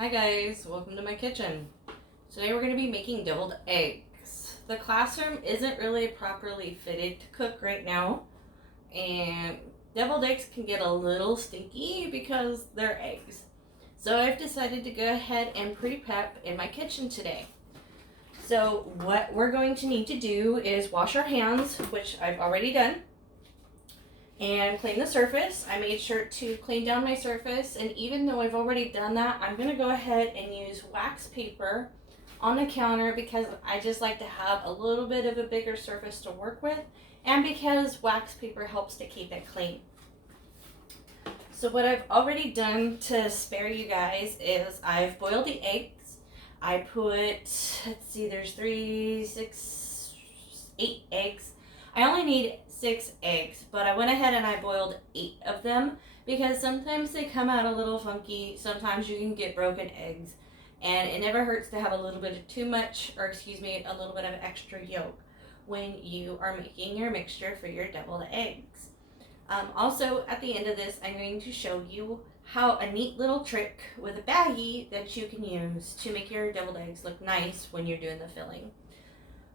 Hi guys, welcome to my kitchen. Today we're going to be making deviled eggs. The classroom isn't really properly fitted to cook right now, and deviled eggs can get a little stinky because they're eggs. So I've decided to go ahead and pre-prep in my kitchen today. So what we're going to need to do is wash our hands, which I've already done, and clean the surface. I made sure to clean down my surface, and even though I've already done that, I'm going to go ahead and use wax paper on the counter because I just like to have a little bit of a bigger surface to work with, and because wax paper helps to keep it clean. So what I've already done to spare you guys is I've boiled the eggs. I put, let's see, there's 3, 6, 8 eggs. I only need 6 eggs, but I went ahead and I boiled 8 of them because sometimes they come out a little funky. Sometimes you can get broken eggs, and it never hurts to have a little bit of a little bit of extra yolk when you are making your mixture for your deviled eggs. Also, at the end of this, I'm going to show you how a neat little trick with a baggie that you can use to make your deviled eggs look nice when you're doing the filling.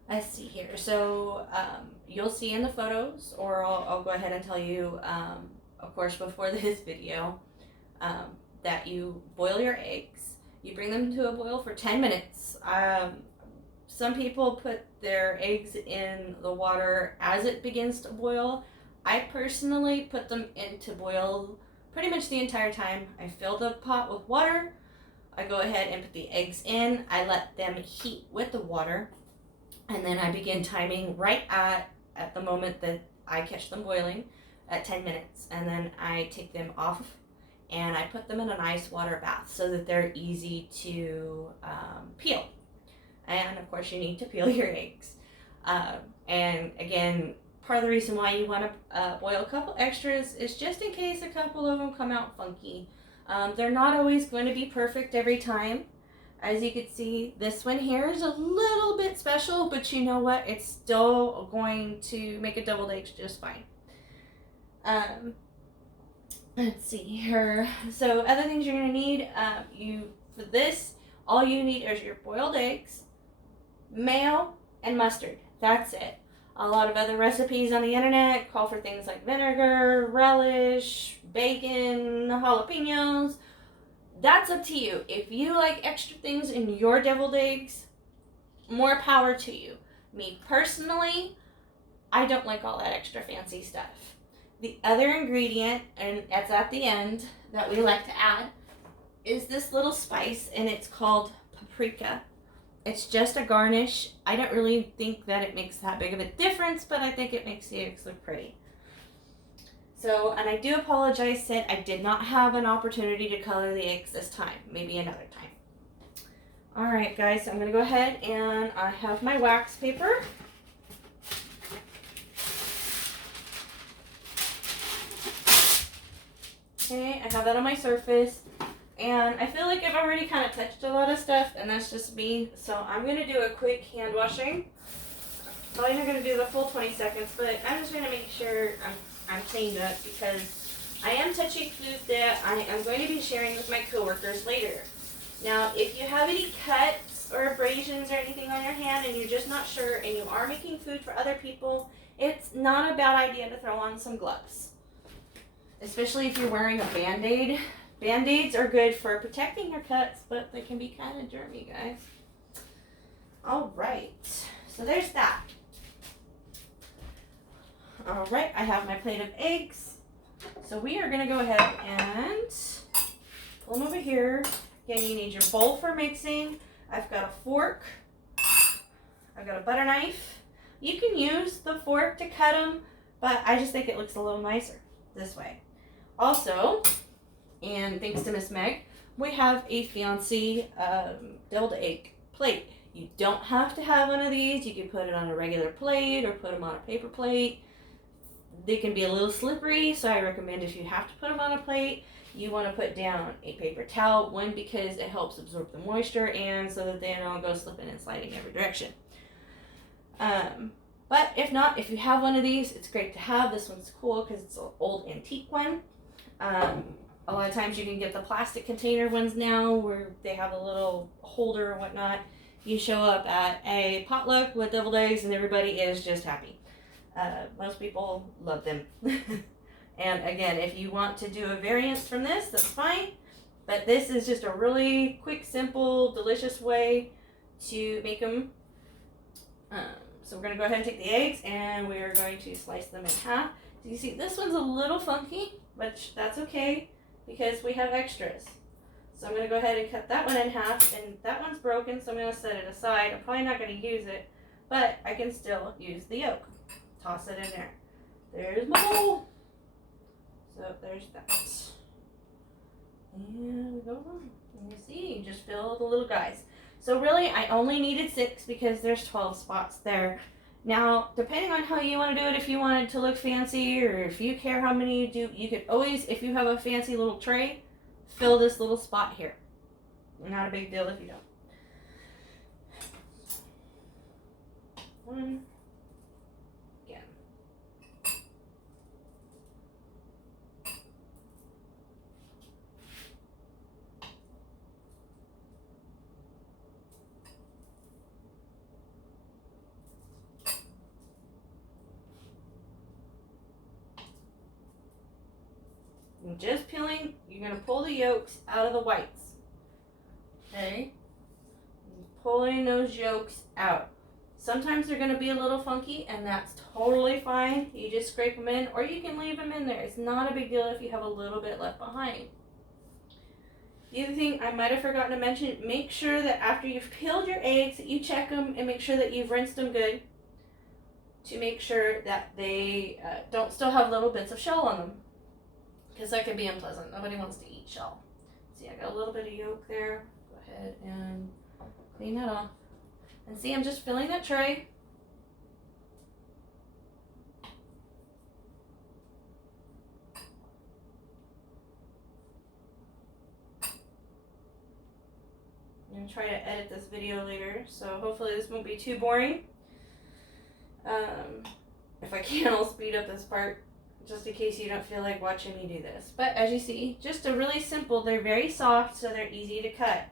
Let's see here. So you'll see in the photos, or I'll go ahead and tell you, of course, before this video, that you boil your eggs. You bring them to a boil for 10 minutes. Some people put their eggs in the water as it begins to boil. I personally put them into boil pretty much the entire time. I fill the pot with water. I go ahead and put the eggs in. I let them heat with the water. And then I begin timing right at the moment that I catch them boiling at 10 minutes. And then I take them off and I put them in an ice water bath so that they're easy to peel. And of course you need to peel your eggs. And again, part of the reason why you want to boil a couple extras is just in case a couple of them come out funky. They're not always going to be perfect every time. As you can see, this one here is a little bit special, but you know what? It's still going to make a deviled eggs just fine. Let's see here. So other things you're going to need, for this, all you need is your boiled eggs, mayo, and mustard. That's it. A lot of other recipes on the internet call for things like vinegar, relish, bacon, jalapenos. That's up to you. If you like extra things in your deviled eggs, more power to you. Me personally, I don't like all that extra fancy stuff. The other ingredient, and it's at the end, that we like to add is this little spice, and it's called paprika. It's just a garnish. I don't really think that it makes that big of a difference, but I think it makes the eggs look pretty. So, and I do apologize, Sid, I did not have an opportunity to color the eggs this time. Maybe another time. Alright guys, so I'm going to go ahead and I have my wax paper. Okay, I have that on my surface. And I feel like I've already kind of touched a lot of stuff, and that's just me. So I'm going to do a quick hand washing. Probably not going to do the full 20 seconds, but I'm just going to make sure I'm cleaned up because I am touching food that I am going to be sharing with my coworkers later. Now, if you have any cuts or abrasions or anything on your hand and you're just not sure and you are making food for other people, it's not a bad idea to throw on some gloves. Especially if you're wearing a Band-Aid. Band-Aids are good for protecting your cuts, but they can be kind of germy, guys. Alright, so there's that. Alright, I have my plate of eggs. So we are going to go ahead and pull them over here. Again, you need your bowl for mixing. I've got a fork. I've got a butter knife. You can use the fork to cut them, but I just think it looks a little nicer this way. Also, and thanks to Miss Meg, we have a fancy deviled egg plate. You don't have to have one of these. You can put it on a regular plate or put them on a paper plate. They can be a little slippery, so I recommend if you have to put them on a plate, you want to put down a paper towel. One, because it helps absorb the moisture, and so that they don't go slipping and sliding every direction. But if not, if you have one of these, it's great to have. This one's cool because it's an old antique one. A lot of times you can get the plastic container ones now where they have a little holder or whatnot. You show up at a potluck with deviled eggs and everybody is just happy. Most people love them. And again, if you want to do a variance from this, that's fine. But this is just a really quick, simple, delicious way to make them. So we're going to go ahead and take the eggs and we're going to slice them in half. So you see, this one's a little funky, but that's okay because we have extras. So I'm going to go ahead and cut that one in half, and that one's broken, so I'm going to set it aside. I'm probably not going to use it, but I can still use the yolk. Toss it in there. There's my bowl. So there's that. And we go on. And you see, you just fill the little guys. So really, I only needed 6 because there's 12 spots there. Now, depending on how you want to do it, if you want it to look fancy or if you care how many you do, you could always, if you have a fancy little tray, fill this little spot here. Not a big deal if you don't. 1. Again. And just peeling, you're going to pull the yolks out of the whites. Okay? Pulling those yolks out. Sometimes they're going to be a little funky, and that's totally fine. You just scrape them in, or you can leave them in there. It's not a big deal if you have a little bit left behind. The other thing I might have forgotten to mention, make sure that after you've peeled your eggs, that you check them and make sure that you've rinsed them good to make sure that they don't still have little bits of shell on them. Because that can be unpleasant. Nobody wants to eat shell. See, I got a little bit of yolk there. Go ahead and clean that off. And see, I'm just filling that tray. I'm going to try to edit this video later, so hopefully this won't be too boring. If I can, I'll speed up this part, just in case you don't feel like watching me do this. But as you see, just a really simple, they're very soft, so they're easy to cut.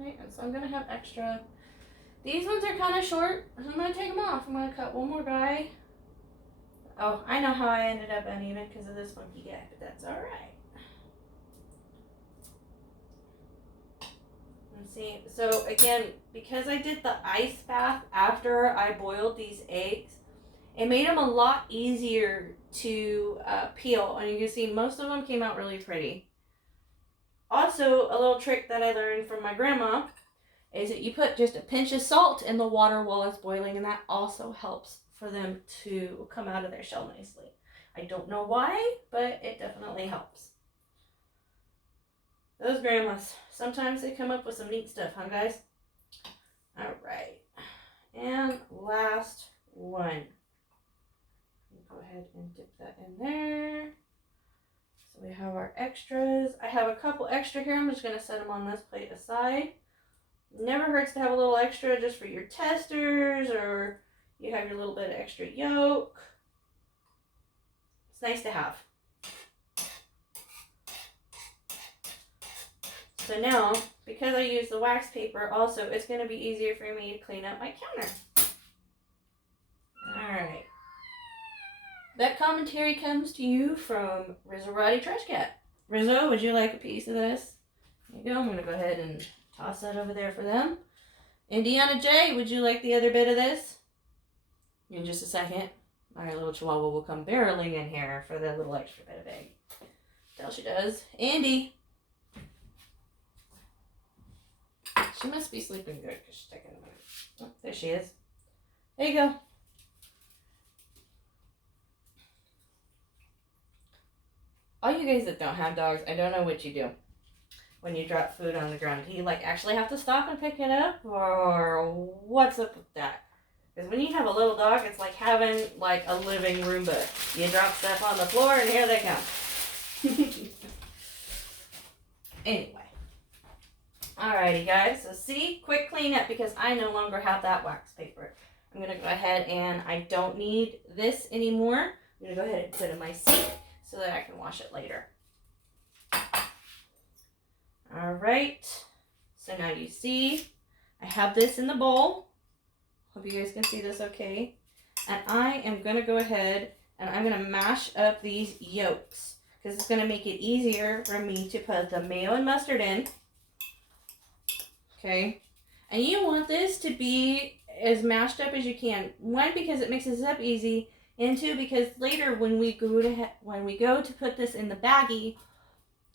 Okay, and so I'm going to have extra. These ones are kind of short, so I'm going to take them off. I'm going to cut one more guy. Oh, I know how I ended up uneven because of this funky guy, but that's alright. See, so again, because I did the ice bath after I boiled these eggs, it made them a lot easier to peel. And you can see most of them came out really pretty. Also, a little trick that I learned from my grandma is that you put just a pinch of salt in the water while it's boiling, and that also helps for them to come out of their shell nicely. I don't know why, but it definitely helps. Those grandmas, sometimes they come up with some neat stuff, huh guys? Alright, and last one. Go ahead and dip that in there. So we have our extras. I have a couple extra here. I'm just going to set them on this plate aside. Never hurts to have a little extra just for your testers, or you have your little bit of extra yolk. It's nice to have. So now, because I use the wax paper, also, it's going to be easier for me to clean up my counter. Alright. That commentary comes to you from Rizzo Roddy Trash Cat. Rizzo, would you like a piece of this? There you go. I'm going to go ahead and toss that over there for them. Indiana J, would you like the other bit of this? In just a second, our little chihuahua will come barreling in here for the little extra bit of egg. Tell she does. Andy. She must be sleeping good because she's taking a minute. Oh, there she is. There you go. All you guys that don't have dogs, I don't know what you do when you drop food on the ground. Do you like actually have to stop and pick it up, or what's up with that? Because when you have a little dog, it's like having like a living Roomba. You drop stuff on the floor and here they come. Anyway. Alrighty guys, so see, quick cleanup because I no longer have that wax paper. I'm going to go ahead and I don't need this anymore. I'm going to go ahead and put it in my sink so that I can wash it later. All right. So now you see I have this in the bowl. Hope you guys can see this okay. And I am going to go ahead and I'm going to mash up these yolks because it's going to make it easier for me to put the mayo and mustard in. Okay. And you want this to be as mashed up as you can. One, because it mixes up easy, and two, because later when we go to put this in the baggie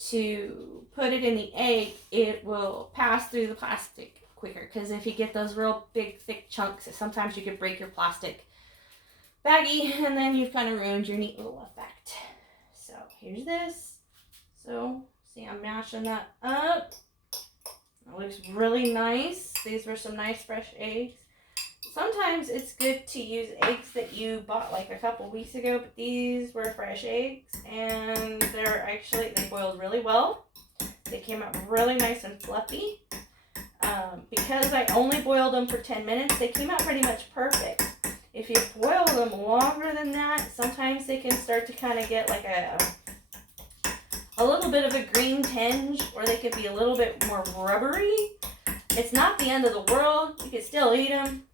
to put it in the egg, it will pass through the plastic quicker. Because if you get those real big thick chunks, sometimes you could break your plastic baggie, and then you've kind of ruined your neat little effect. So here's this. So see, I'm mashing that up. It looks really nice. These were some nice fresh eggs. Sometimes it's good to use eggs that you bought like a couple weeks ago, but these were fresh eggs and they boiled really well. They came out really nice and fluffy. Because I only boiled them for 10 minutes, they came out pretty much perfect. If you boil them longer than that, sometimes they can start to kind of get like a little bit of a green tinge, or they could be a little bit more rubbery. It's not the end of the world. You can still eat them.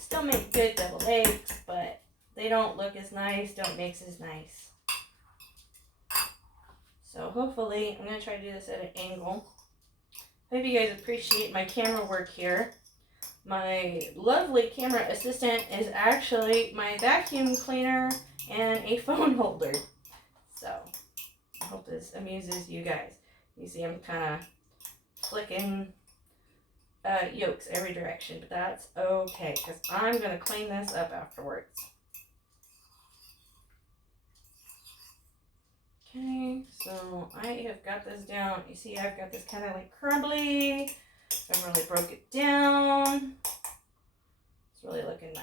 Still make good deviled eggs, but they don't look as nice, don't mix as nice. So hopefully, I'm going to try to do this at an angle. Hope you guys appreciate my camera work here. My lovely camera assistant is actually my vacuum cleaner and a phone holder. So I hope this amuses you guys. You see I'm kind of flicking yolks every direction, but that's okay because I'm going to clean this up afterwards. Okay, so I have got this down. You see I've got this kind of like crumbly. I really broke it down. It's really looking nice.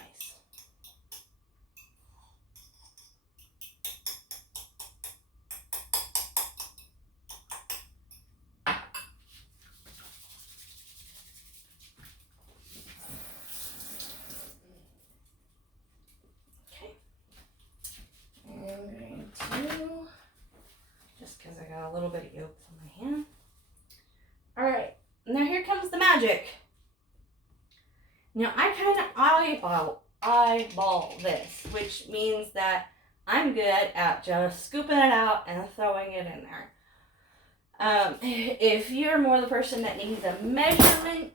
Because I got a little bit of yolk on my hand. Alright, now here comes the magic. Now I kind of eyeball this, which means that I'm good at just scooping it out and throwing it in there. If you're more the person that needs a measurement,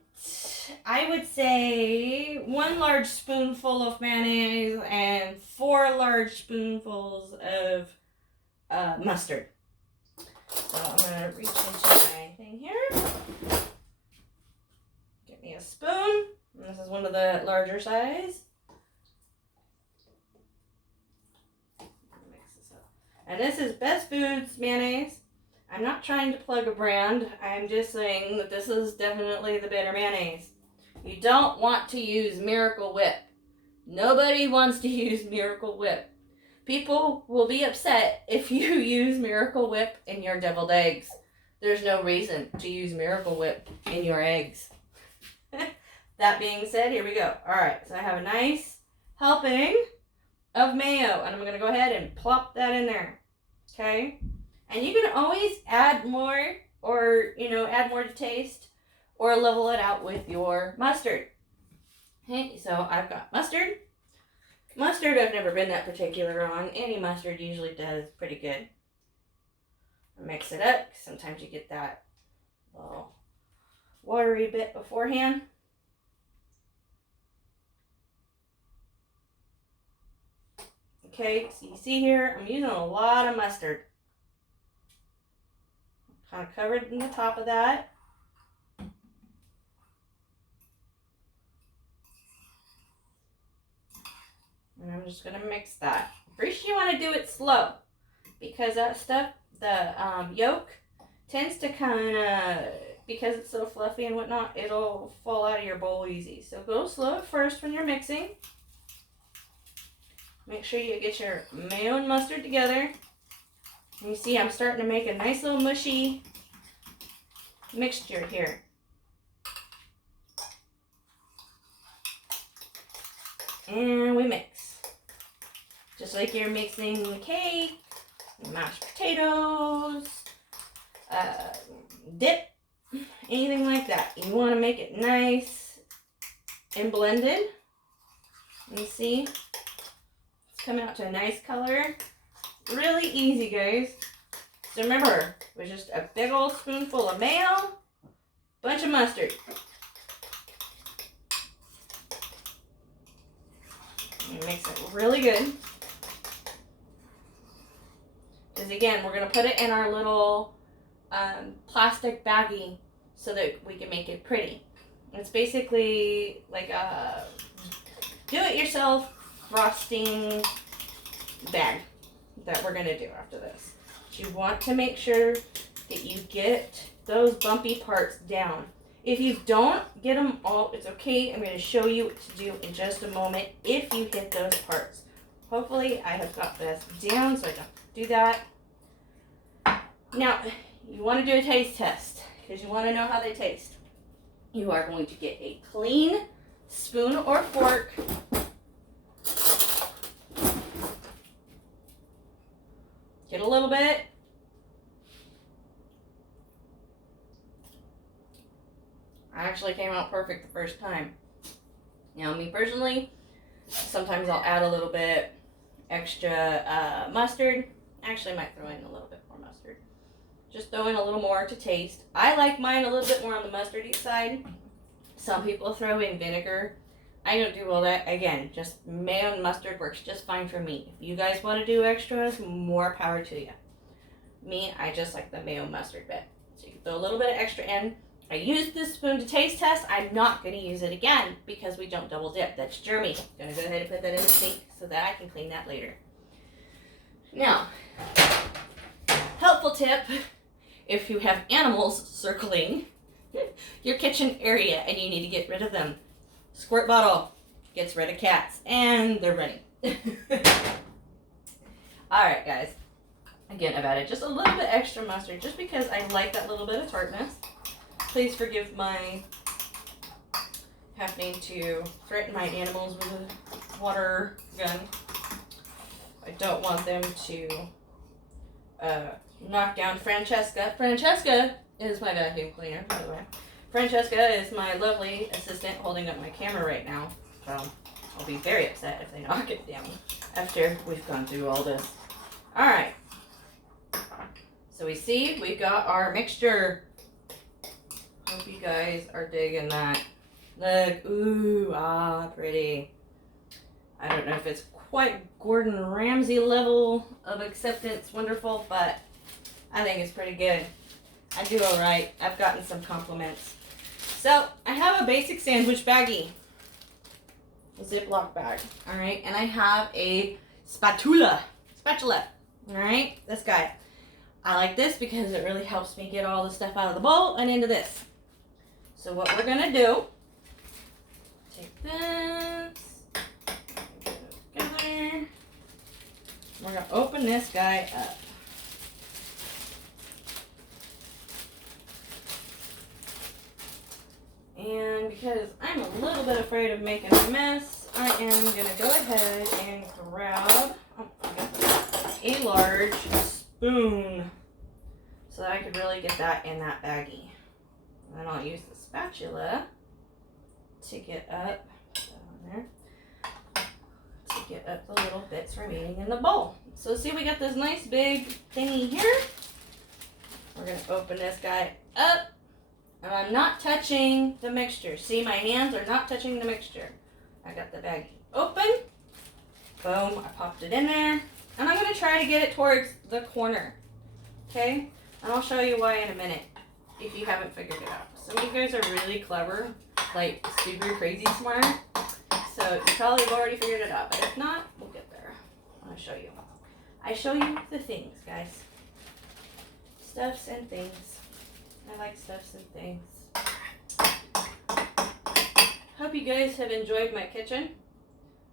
I would say 1 large spoonful of mayonnaise and 4 large spoonfuls of mustard. So I'm going to reach into my thing here. Get me a spoon. And this is one of the larger size. Mix this up. And this is Best Foods mayonnaise. I'm not trying to plug a brand. I'm just saying that this is definitely the better mayonnaise. You don't want to use Miracle Whip. Nobody wants to use Miracle Whip. People will be upset if you use Miracle Whip in your deviled eggs. There's no reason to use Miracle Whip in your eggs. That being said, here we go. Alright, so I have a nice helping of mayo. And I'm going to go ahead and plop that in there. Okay? And you can always add more or, add more to taste or level it out with your mustard. Okay, so I've got mustard. Mustard, I've never been that particular on. Any mustard usually does pretty good. Mix it up. Sometimes you get that little watery bit beforehand. Okay, so you see here, I'm using a lot of mustard. Kind of covered in the top of that. And I'm just going to mix that. First, you want to do it slow because that stuff, the yolk, tends to kind of, because it's so fluffy and whatnot, it'll fall out of your bowl easy. So go slow at first when you're mixing. Make sure you get your mayo and mustard together. And you see I'm starting to make a nice little mushy mixture here. And we mix. Just like you're mixing cake, mashed potatoes, dip, anything like that. You want to make it nice and blended. You see? It's coming out to a nice color. Really easy, guys. So remember, it was just a big old spoonful of mayo, bunch of mustard. And mix it really good. Because again, we're going to put it in our little plastic baggie so that we can make it pretty. It's basically like a do-it-yourself frosting bag that we're going to do after this. But you want to make sure that you get those bumpy parts down. If you don't get them all, it's okay. I'm going to show you what to do in just a moment if you hit those parts. Hopefully I have got this down so I don't do that. Now, you want to do a taste test because you want to know how they taste. You are going to get a clean spoon or fork. Get a little bit. Actually came out perfect the first time. Now, me personally, sometimes I'll add a little bit extra mustard. Actually, I might throw in a little bit more mustard. Just throw in a little more to taste. I like mine a little bit more on the mustardy side. Some people throw in vinegar. I don't do all that. Again, just mayo and mustard works just fine for me. If you guys want to do extras, more power to you. Me, I just like the mayo mustard bit. So you can throw a little bit of extra in. I used this spoon to taste test. I'm not going to use it again because we don't double dip. That's germy. I'm going to go ahead and put that in the sink so that I can clean that later. Now, helpful tip, if you have animals circling your kitchen area and you need to get rid of them. Squirt bottle gets rid of cats and they're running. Alright guys, again I've added just a little bit extra mustard just because I like that little bit of tartness. Please forgive my happening to threaten my animals with a water gun. I don't want them to knock down Francesca. Francesca is my vacuum cleaner, by the way. Francesca is my lovely assistant holding up my camera right now. So I'll be very upset if they knock it down after we've gone through all this. Alright. So we see we've got our mixture. Hope you guys are digging that. Look, ooh, pretty. I don't know if it's quite Gordon Ramsay level of acceptance wonderful, but I think it's pretty good. I do alright. I've gotten some compliments. So, I have a basic sandwich baggie. A Ziploc bag. Alright, and I have a spatula. Alright, this guy. I like this because it really helps me get all the stuff out of the bowl and into this. So what we're going to do, take this, get it together. We're going to open this guy up. And because I'm a little bit afraid of making a mess, I am going to go ahead and grab a large spoon so that I could really get that in that baggie. And then I'll use the spatula to get up, put that on there, to get up the little bits remaining in the bowl. So see, we got this nice big thingy here. We're going to open this guy up. And I'm not touching the mixture. See, my hands are not touching the mixture. I got the baggie open. Boom, I popped it in there. And I'm going to try to get it towards the corner. Okay? And I'll show you why in a minute if you haven't figured it out. Some of you guys are really clever, like super crazy smart. So you probably have already figured it out. But if not, we'll get there. I'll show you. I show you the things, guys. Stuffs and things. I like stuffs and things. Hope you guys have enjoyed my kitchen.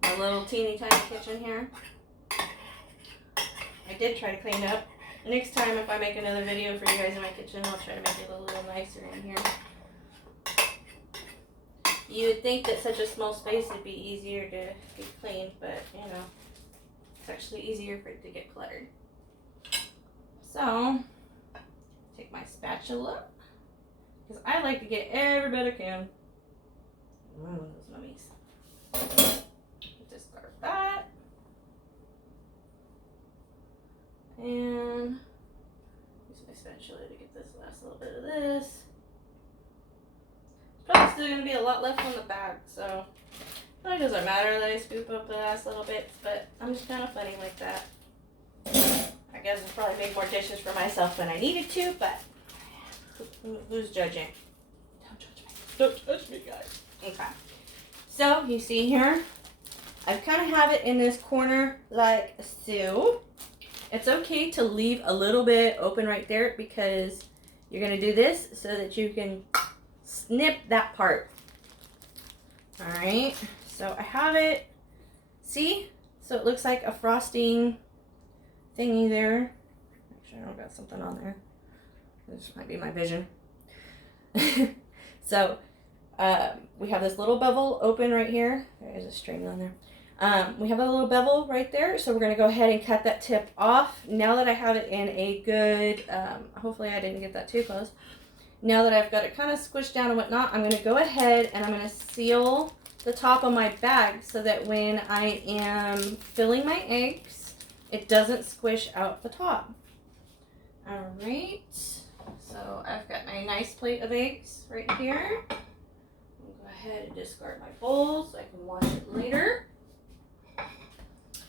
My little teeny tiny kitchen here. I did try to clean it up. Next time if I make another video for you guys in my kitchen, I'll try to make it a little nicer in here. You would think that such a small space would be easier to get cleaned, but you know, it's actually easier for it to get cluttered. So, take my spatula, because I like to get every bit I can. Those mummies. Discard that. And use my spatula to get this last little bit of this. It's probably still going to be a lot left on the bag, so it really doesn't matter that I scoop up the last little bits, but I'm just kind of funny like that. I guess I'll probably make more dishes for myself than I needed to, but who's judging? Don't judge me. Don't judge me, guys. Okay. So, you see here, I kind of have it in this corner like so. It's okay to leave a little bit open right there because you're going to do this so that you can snip that part. Alright, so I have it. See? So it looks like a frosting thingy there. Actually, I don't got something on there. This might be my vision. So, we have this little bevel open right here. There is a string on there. We have a little bevel right there, so we're going to go ahead and cut that tip off. Now that I have it in a good, hopefully I didn't get that too close. Now that I've got it kind of squished down and whatnot, I'm going to go ahead and I'm going to seal the top of my bag so that when I am filling my eggs, it doesn't squish out the top. Alright, so I've got my nice plate of eggs right here. I'll go ahead and discard my bowl so I can wash it later.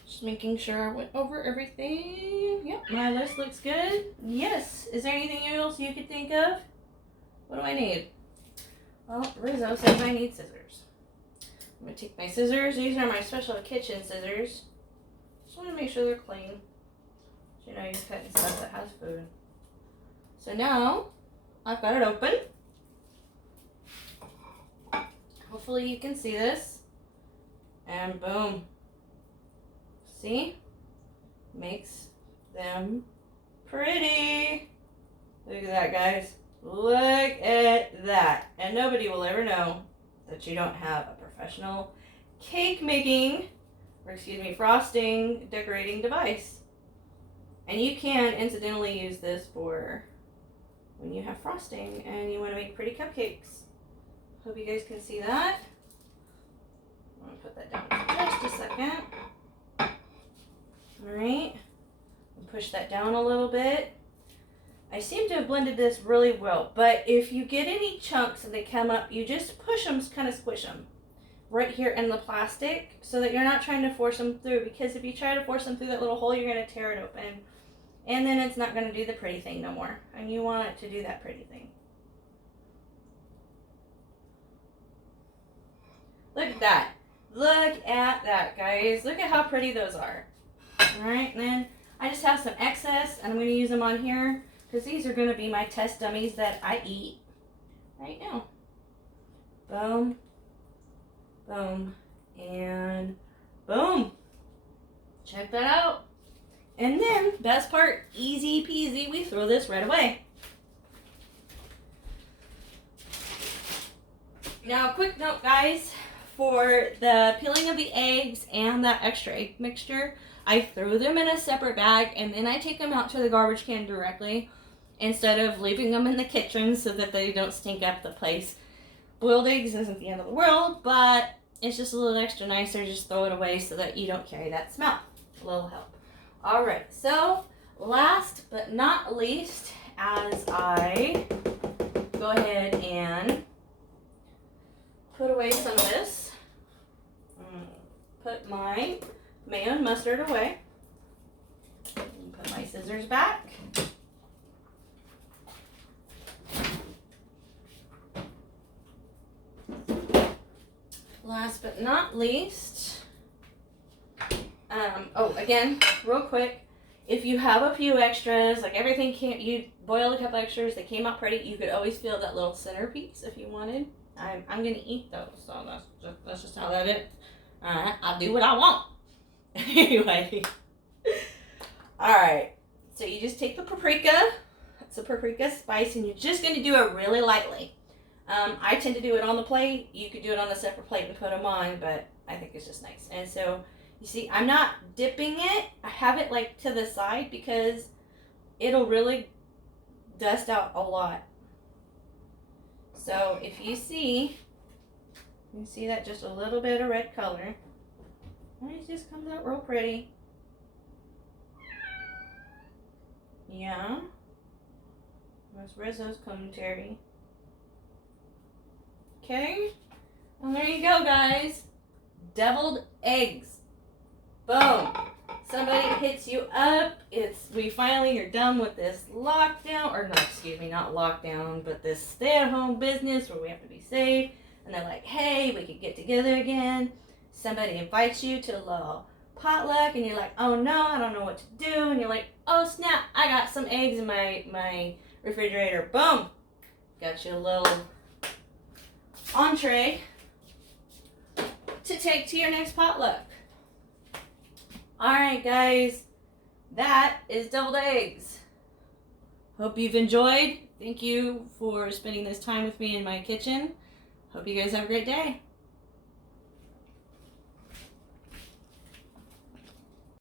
Just making sure I went over everything. Yep, my list looks good. Yes, is there anything else you could think of? What do I need? Well, Rizzo says I need scissors. I'm going to take my scissors. These are my special kitchen scissors. Just want to make sure they're clean. So, you know, you're cutting stuff that has food. So now, I've got it open. Hopefully you can see this. And boom. See? Makes them pretty. Look at that, guys. Look at that. And nobody will ever know that you don't have a professional cake making, or excuse me, frosting decorating device. And you can incidentally use this for when you have frosting and you want to make pretty cupcakes. Hope you guys can see that. I'm going to put that down for just a second. Alright. Push that down a little bit. I seem to have blended this really well, but if you get any chunks and they come up, you just push them, kind of squish them right here in the plastic so that you're not trying to force them through, because if you try to force them through that little hole, you're going to tear it open and then it's not going to do the pretty thing no more, and you want it to do that pretty thing. Look at that. Look at that, guys. Look at how pretty those are. Alright, and then I just have some excess and I'm going to use them on here, because these are going to be my test dummies that I eat right now. Boom, boom, and boom. Check that out. And then, best part, easy peasy, we throw this right away. Now, quick note, guys, for the peeling of the eggs and that extra egg mixture, I throw them in a separate bag and then I take them out to the garbage can directly, instead of leaving them in the kitchen so that they don't stink up the place. Boiled eggs isn't the end of the world, but it's just a little extra nicer. Just throw it away so that you don't carry that smell. A little help. Alright, so last but not least, as I go ahead and put away some of this, put my mayo and mustard away, put my scissors back. Last but not least, again, real quick, if you have a few extras, like everything you boiled a couple extras, they came out pretty, you could always feel that little centerpiece if you wanted. I'm going to eat those, so that's just how that is. I'll do what I want. Anyway. Alright, so you just take the paprika, that's the paprika spice, and you're just going to do it really lightly. I tend to do it on the plate. You could do it on a separate plate and put them on, but I think it's just nice. And so, you see, I'm not dipping it. I have it like to the side because it'll really dust out a lot. So if you see that just a little bit of red color. And it just comes out real pretty. Yeah. That's Rizzo's commentary. Okay. And there you go, guys. Deviled eggs. Boom. Somebody hits you up. We finally are done with this lockdown, or no, excuse me, not lockdown, but this stay-at-home business where we have to be safe. And they're like, hey, we could get together again. Somebody invites you to a little potluck, and you're like, oh no, I don't know what to do. And you're like, oh snap, I got some eggs in my refrigerator. Boom. Got you a little entree to take to your next potluck. Alright guys, that is deviled eggs. Hope you've enjoyed. Thank you for spending this time with me in my kitchen. Hope you guys have a great day.